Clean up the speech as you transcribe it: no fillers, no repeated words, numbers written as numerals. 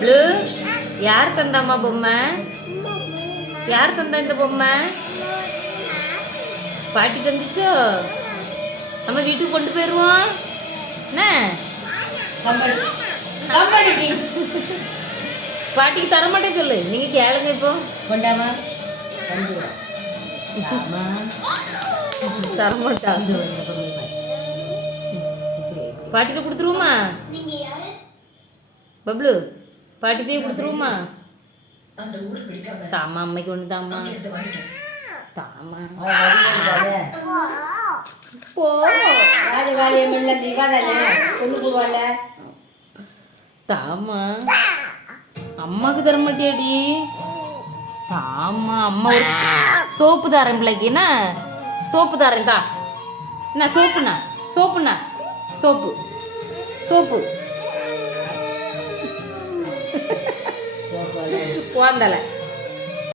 Blue யார் தந்தாம்மா பொம்மை? யார் தந்தா இந்த பொம்மை? பாட்டி தந்துச்சோ? நம்ம வீட்டுக்கு கொண்டு போயிருவோம் என்ன? பாட்டிக்கு தர மாட்டேன் சொல்லு. நீங்க கேளுங்க இப்போ. கொண்டாமா தரமாட்டா. பாட்டிட்ட கொடுத்துருவோமா? பப்ளு பாட்டிட்டே கொடுத்துருவோமா? தாமா அம்மைக்கு ஒன்று தாமா. தாமா போ. தாமா அம்மாக்கு தர மாட்டியாடி? தாமா அம்மா ஒரு சோப்பு தரேன் பிள்ளைக்கு. என்ன சோப்பு தரேன் தா. என்ன சோப்புண்ணா? சோப்புண்ணா? Soap soap போந்தலை